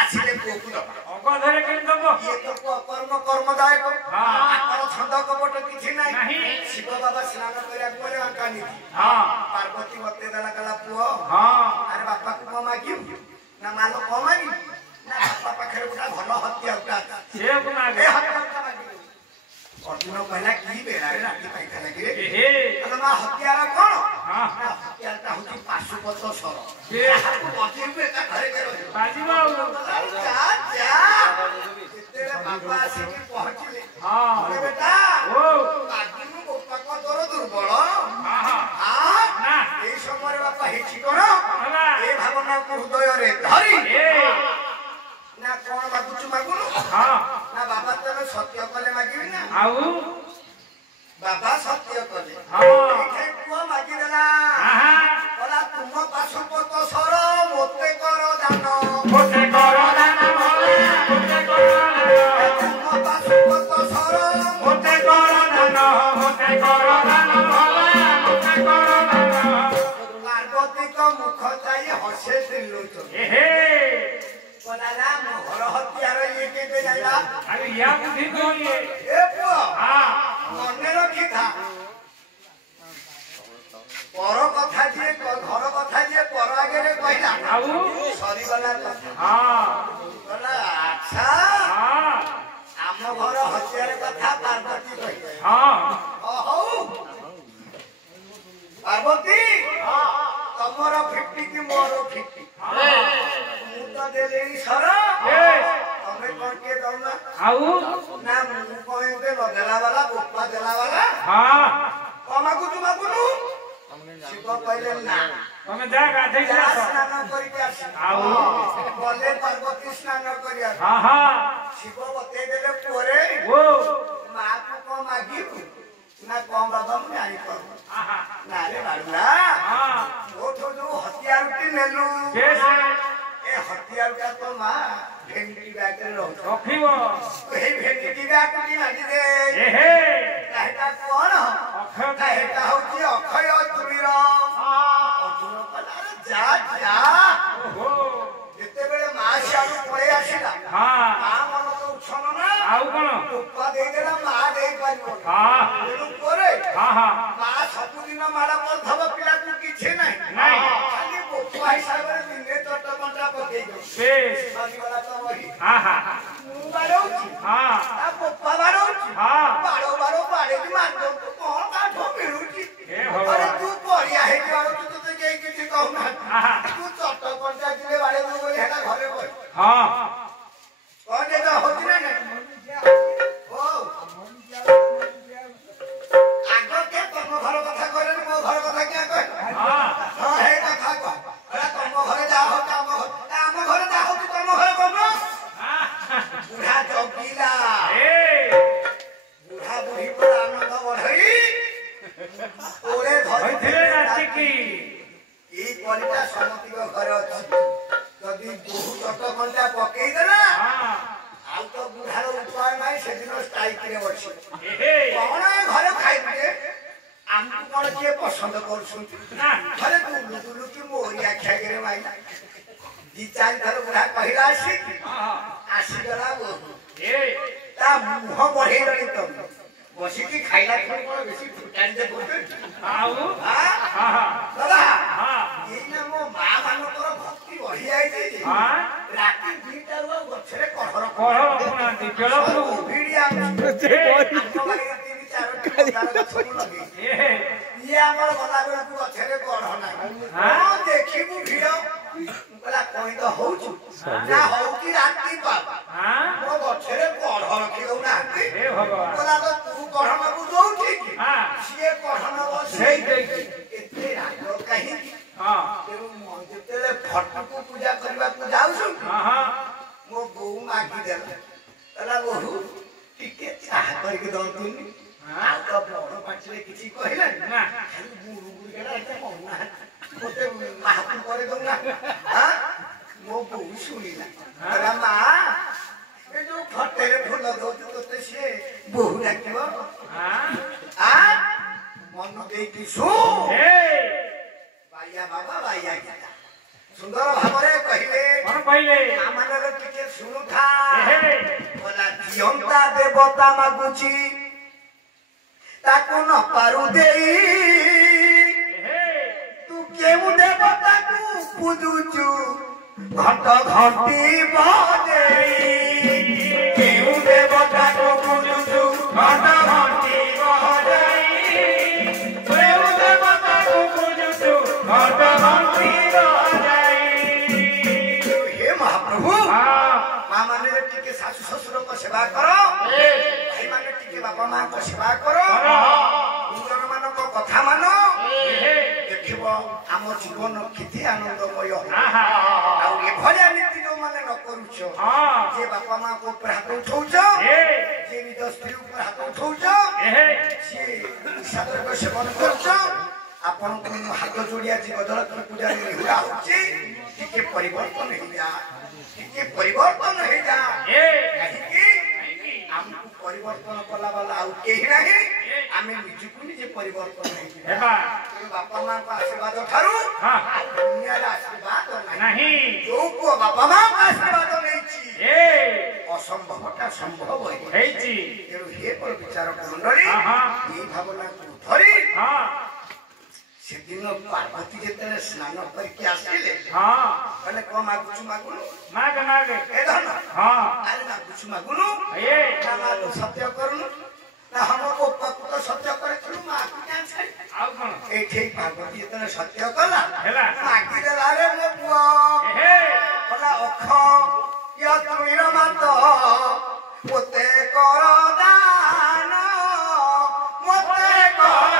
आछिले पुओ दबा अगधरे के दबो ये तो कर्म कर्मदायक हां आकर छंद कपट किछि नाही नहीं शिव बाबा स्नान करिया बोले अंकानी हां पार्वती मते दला कला पुओ हां अरे बापा को मागियो ना मालो को मागी ना बापा पाखरे उठा भलो हत्या उठा से गुना ए हत्या उठा मागी अर्जुन कहला की बेरा रे राती पाइखा लागी रे एहे अरे मा हत्यारा कोन हां ना हत्याटा होची पाशुपत सर के मजे हुए का घरे करो बाजीबा जा जा तेरे बाबा आसी के पहुंचले हां अरे बेटा ओ बाजीनु बापा को तोर दुर्बल हां हां हां ना এই সময় বাপা হেছি কোন বাবা এই ভাবনা কো হৃদয় রে ধরি এ না কোন মাগুচু মাগুনো हां না বাবা তবে সত্য কলে মাগিবি না आउ বাবা সত্য কলে हां এখানে কুয়া মাগি দেলা आहा বলা তুম পাশুপত সর মতে কর দান मोटे करो दाना भोला मोटे करो दाना তুম পাশুপত সর मोटे करो दाना मोटे करो दाना भोला मोटे करो दाना পার্বতীক মুখ চাই হসে দিলুচ एहे বলা রাম হর হত্যার ইয়ে কে যাইলা अरे या बुद्धि को ये এ পুয়া हां মনে রখিথা পর কথা দিয়ে ঘর কথা দিয়ে পর আগেরে কইলা आउ সরিগলা কথা हां বলা আচ্ছা हां ଆମ ଘର ହତ୍ୟାର କଥା ପାର୍ବତୀ କହିଲେ हां ହଉ ପାର୍ବତୀ ତମର 50 କି ମୋର 50 ମୁଁ ତ ଦେଲେଣି ସର ए ତମେ କଣ କିଏ ଦଉନା आउ ନା ମୁଁ କହିବେ ନଦେଲା ବାଲା ବୋପା ଦେଲା ବାଲା हां କମାକୁ ତୁମାକୁନୁ ଶିବ କହିଲେ ନା तमे जा गाधे ଯା जा ସ୍ନାନ କରିକି ଆସି आउ ଗଲେ ପାର୍ବତୀ ସ୍ନାନ କରିବା हां हां ଶିବ ବତେଇ ଦେଲେ ପୁଅରେ ओ ମାକୁ କଣ ମାଗିବୁ ନା କଣ ବାବା ମୁଁ ଜାଣିପାରୁ आहा ନାରେ ବାଳୁଆ हां ମୋଠୁ ଯୋଉ ହତିଆରଟି ନେଲୁ कैसे ଏ ହତିଆରଟା ତ ମା ଭେଣ୍ଡି ବ୍ୟାଗରେ ରହୁଛ रखिबो ଏଇ ଭେଣ୍ଡି ବ୍ୟାଗଟି ମାଗିଦେ एहे ଏଇଟା କଣ अखर ନା ଏଇଟା ହଉଛି ଅକ୍ଷୟ ଚୁରିର ଅର୍ଜୁନ କହିଲା ଆରେ ଯା ଯା ओहो ଯେତେବେଳେ ମା ସିଆଡୁ ପଳେଇ ଆସିଲା हां ମା ମନ ତ ଉଚ୍ଛନ ନା आउ कोन ରୂପା ଦେଇଦେଲା ମା ଦେଇପାରିବନି हां ତେଣୁ ପରେ हां हां ମା ସବୁଦିନ ମାଡ଼ କରିଥବ ପିଲାକୁ କିଛି ନାହିଁ ନାଇଁ। ଖାଲି ବୋପା ହିସାବରେ ଦିନେ ଚଟ କଣ୍ଟା ପକେଇ ଦଉଛି बेस ସରିଗଲା ତ ବହି आहा ମୁଁ ବାଡ଼ଉଛି हां ତା ବୋପା ବାଡ଼ଉଛି हां ବାଡ଼େଇକି ମାରିଦଉଛି କଣ କାଠ ମିଳୁଛି ଏ ଭଗବାନ। ଆରେ ତୁ ବଢିଆ ହେଇକି ବାଡ଼ଉଛୁ ତତେ କେହି କିଛି କହୁନାହାନ୍ତି आहा ତୁ ଚଟ କଣ୍ଟା ଦିନେ ବାଡ଼େଇବୁ ବୋଲି ହେଲା ଘରେ ବହି हां କଣ ଯେଟା ହଉଛି ନା ନାଇଁ ଓ ଆଗ କେ ତମ ଘର କଥା କହିଲେନି ମୋ ଘର କଥା କିଏ କହିଲେ हां ହଁ ହେ କଥା କହ ଏଟା ତମ ଘରେ ଯାହା ହଉଛି ଆମ ଘରେ ଯାହା ହଉଛି ତମ ଘରେ କରୁନ ବୁଢା ଜଗିଲା ए ବୁଢା ବୁଢୀ ପୁରା ଆନନ୍ଦ ବଢେଇ କୋଳେ होइथिले राति की ଏଇ କଳିଟା ସମସ୍ତିଙ୍କ ଘରେ ଅଛି ଯଦି ବହୁ ଚଟ କଣ୍ଟା ପକେଇ ଦେଲା हां ଆଉ ତ ବୁଢାର ଉପାୟ ନାହିଁ ସେଦିନ ଷ୍ଟ୍ରାଇକରେ ଅଛି एहे କଣ ଏ ଘରେ ଖାଇବୁ ଯେ ଆମକୁ କଣ କିଏ ପସନ୍ଦ କରୁଛନ୍ତି ना ଘରେ ବୁଲୁ ବୁଲୁ କି ମୋରି ଆଖି ଆଗରେ ମାଇଲା ଦି ଚାରି ଥର ବୁଢା କହିଲା ଆସିକି हां ଆସିଗଲା ବୋହୁ ए ତା ମୁହଁ ବଢେଇଲଣି ତମେ ବସିକି ଖାଇଲା କଣ ବେଶୀ ଫୁଟାଣି ଦେଖୁଛନ୍ତି आउ ହାଁ? हां ଦାଦା हां ଏଇନା ମୋ ମା ମାନଙ୍କର ଭକ୍ତି ବଢି ଯାଇଛି ଯେ हां ରାତି 2ଟାରୁ ଆଉ ଗଛରେ କହର कोहो अपना बेलपुरु ଭିଡି ଆମେ ଆମ ବାଡ଼ିରେ 3-4ଟି ମନ୍ଦାର ଗଛ ମୁଁ ଲଗେଇଛି एहे ଇଏ ଆମର ଗଲାବେଳକୁ ଗଛରେ କଢ ନାହିଁ ହାଁ? କଣ ଦେଖିବୁ ଭିଡ ମୁଁ କହିଲା କହି ତ ହଉଛୁ ନା ହଉ କି ରାତି ପାପ हां ମୋ ଗଛରେ କଢ ରଖି ଦଉନାହାନ୍ତି हे भगवान କହିଲା ତ ତୁ କଢ ନବୁ ଦଉଠି କି हां ସିଏ କଢ ନବ ସେଇ ସେଇ ଦେଇ ଏତେ ରାଗ କାହିଁକି हां ତେଣୁ ଯେତେବେଳେ ଫଟକୁ ପୂଜା କରିବାକୁ ଯାଉଛନ୍ତି हां हां ମୋ ବୋଉ ମାଗିଦେଲା କହିଲା ବୋହୁ ଟିକେ ଚାହା କରିକି ଦଉතුନି ଆଉ ତ ବଡ ପାଟିରେ କିଛି କହିଲାନି ନା ଖାଲି ବୁଡୁ ବୁଡୁ ଗଲା ଏତେ ମନା ମତେ ମାହାକୁ କରି ଦଉନା ହାଁ ମୋ ବୋଉ ଶୁଣିଲା କହିଲା ମା ଏ ଯୋଉ ଫଟେରେ ଫୁଲ ଦଉଛୁ ତୋତେ ସିଏ ବୋହୁ ଡାକିବ हां ଆ ଶିଶୁ ବାଇଆ ବାବା ବାଇଆ ଗୀତା ସୁନ୍ଦର ଭାବରେ କହିଲେ ଆମମାନର ଟିକେ ଶୁଣୁଥା ଜିଅନ୍ତା ଦେବତା ମାଗୁଛି ତାକୁ ନ ପାରୁ ଦେଇ ତୁ କେଉଁ ଦେବତାକୁ ପୂଜୁଛୁ ଘଟ ଘଟି ବଜେଇ କେଉଁ ଦେବତାକୁ ପୂଜୁଛୁ ଘଟ ଘଟି ବଜେଇ କେଉଁ ଦେବତାକୁ ପୂଜୁଛୁ ଘଟ ଘଟି ବଜେଇ ହେ ମହାପ୍ରଭୁ ମା ମାନେ ଟିକେ ଶାଶୁ ଶ୍ୱଶୁରଙ୍କ ସେବା କର ଭାଇ ମାନେ ଟିକେ ବାପା ମାଙ୍କ ସେବା କର ଗୁରୁଜନ ମାନଙ୍କ କଥା ମାନ ଦେଖିବ ଆମ ଜୀବନ କେତେ ଆନନ୍ଦମୟ ଆଉ ଏଭଳିଆ ନୀତି ଯୋଉମାନେ ନ କରୁଛ ଯେ ବାପା ମାଙ୍କ ଉପରେ ହାତ ଉଠଉଛ ଯେ ନିଜ ସ୍ତ୍ରୀ ଉପରେ ହାତ ଉଠଉଛ ସିଏ ନିଶାଦ୍ରବ୍ୟ ସେବନ କରୁଛ ଆପଣଙ୍କୁ ହାତ ଯୋଡ଼ିଆ ଯେ ଗଜଲକ୍ଷ୍ମୀ ପୂଜାରେ ନିହୁରା ହଉଛି ଟିକେ ପରିବର୍ତ୍ତନ ହେଇଯା ଟିକେ ପରିବର୍ତ୍ତନ ହେଇଯା କାହିଁକି ଆମକୁ ପରିବର୍ତ୍ତନ କଲା ବାଲା ଆଉ କେହି ନାହିଁ ଆମେ ନିଜକୁ ନିଜେ ପରିବର୍ତ୍ତନ ହେଇଯିବା ବାପା ମାଙ୍କ ଆଶୀର୍ବାଦ ଠାରୁ ଦୁନିଆରେ ଆଶୀର୍ବାଦ ନାହିଁ ଯୋଉ ପୁଅ ବାପା ମାଙ୍କ ଆଶୀର୍ବାଦ ନେଇଛି ଅସମ୍ଭବଟା ସମ୍ଭବ ହେଇଛି ତେଣୁ ହେ ମୋର ବିଚାରକ ମଣ୍ଡଳୀ ଏଇ ଭାବନାକୁ ଧରି ସେଦିନ ପାର୍ବତୀ ଯେତେବେଳେ ସ୍ନାନ କରିକି ଆସିଲେ କହିଲେ କଣ ମାଗୁଛୁ ମାଗୁନୁ ଏ ଧନ ଆରେ ମାଗୁଛୁ ମାଗୁନୁ ନା ମାଗୁ ସତ୍ୟ କରୁନୁ ନା ହମ ବାପାକୁ ତ ସତ୍ୟ କରିଥିଲୁ ମାକୁ କାହିଁ ଛାଡ଼ି ଏଇଠି ପାର୍ବତୀ ଯେତେବେଳେ ସତ୍ୟ କଲା ମାଗିଦେଲା ରେ ମୋ ପୁଅ କହିଲା ଅଖ ୟ ତୁଳିର ମାତ ମୋତେ କର ଦାନ ମୋତେ କର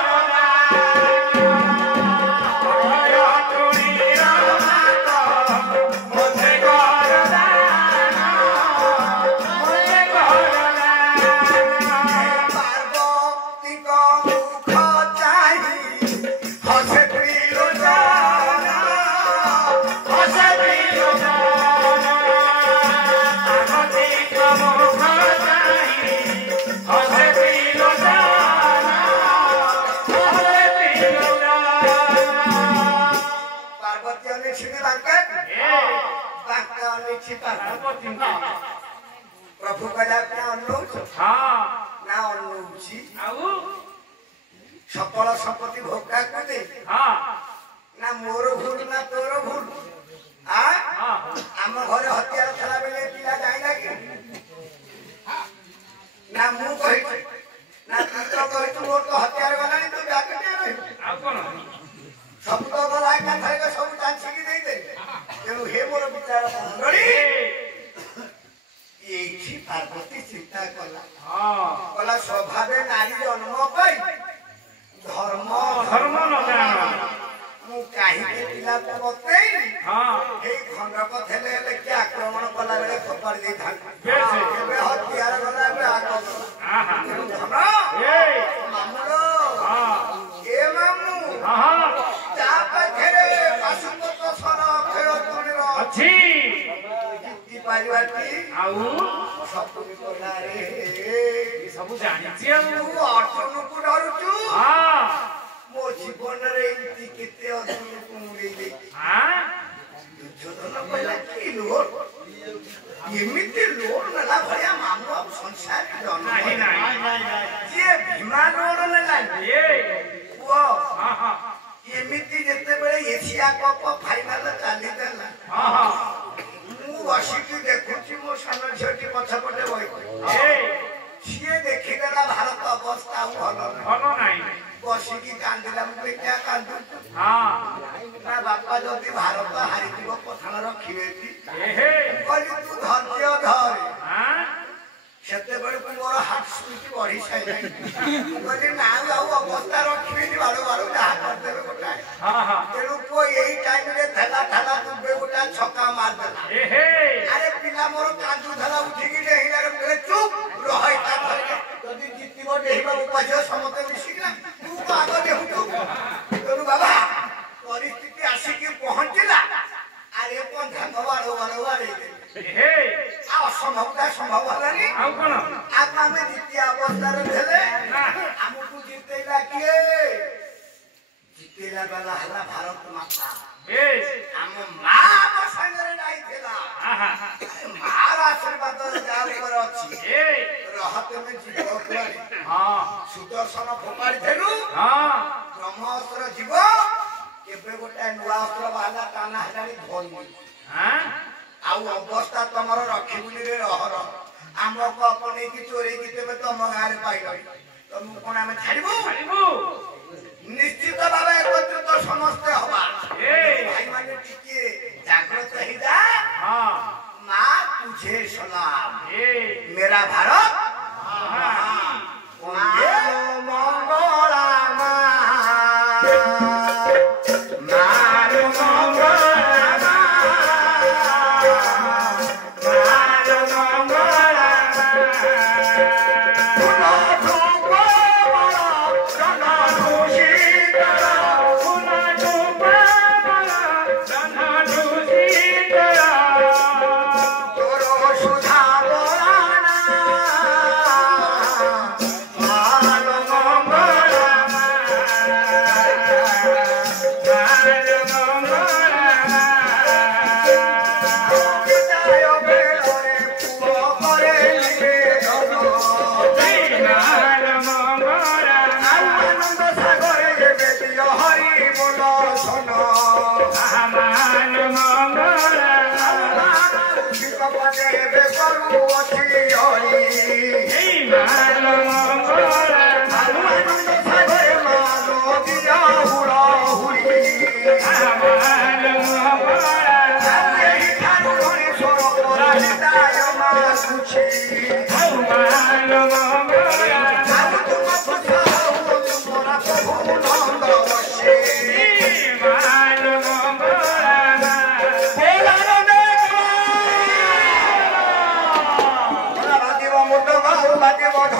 प्रभु कहला ना अनुची सकल संपत्ति भोगा को दे ना मोर भूल ना तोर भूल आम घर हथियार थला बेले पिला जाइला कि ना मु कहि ना पुत्र कहि तू मोर तो हथियार गलानी तू जाके क्या रही सब तो गला का थरे सब चांची की दे दे तेणु हे मोर विचार मंडली ये पार्वती चिंता कला स्वभाव नारी जन्म पाई धर्म धर्म न जाना मु काहे पिला बतई हे खंडक थेले ले के आक्रमण कला बेले खपर दे था केबे हथियार गला बे आक्रमण मामलो ए मामू जा पाखरे पाशुपत सर खेळ तुणीर अछि पारिवाती आउ सब कोला रे सब जानि छी तू अर्जुन को डरुचु हां मो जीवन रे इति केते अर्जुन को मुड़ी दे हां दुर्योधन कहला कि लोर एमिति लोर नला भया मामू अब संसार जन नहीं जे भीमा लोर नला ए वो हां हां एमिति जते बेले एशिया कप फाइनल चाली देला हां हां बसिकी देखुची मो सान झीटी पछपटे बही सीए देखीदेला भारत अवस्था भल ना बसिकी कांदिला मुझे क्या कांदु ना बापा जदि भारत हारी पठाण रखिए कहली तू धैर्य धर सेते मोर हार्ट स्पीड बढ़ी सारे कहली ना अवस्था रखी बाड़ू बाड़ू जहाँ करदे गोटाए तेणु पुओ यही टाइम ठेला ठेला दुबे गोटा छक्का मारदेला अरे पिला मोर कांदू धला उठिकी डेहिला चुप रही जदि जितब डेहिबा उपाय समस्ते मिसिकिना तू आग डेहुचु तेणु बाबा परिस्थिति आसिकी पहुंचला अरे पंथा बाड़ो बाड़ो बाड़े असंभवता संभव हलानी आम द्वितीय अवस्था आमको जितेला किए दिया गला हला भारत माता बेस हम मां को संगरे नहीं थिला मार आशीर्वाद जा ऊपर अछि ए रहत में जीव कुआरी हां सुदर्शन फोपाड़ी देलु हां ब्रह्मास्त्र जीव केबे गोटा नुआ अस्त्र वाला काना हजारी धोनी हां आउ अवस्था तमर रखिबुली रे रहर हमको अपने की चोरी की तेबे तम गारे पाइलो तुम कोन हम छाड़िबू निश्चित भावे एकत्रित समस्त हवा ए भाई माने टिके जागृत ही जा हां मां तुझे सलाम ए मेरा भारत हां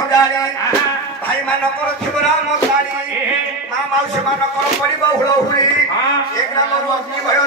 मंगला भाई मानकर थिबरा मसारी मां मौसी मानकर पड़ी बहुल हुरी एक नाम अग्नि भयो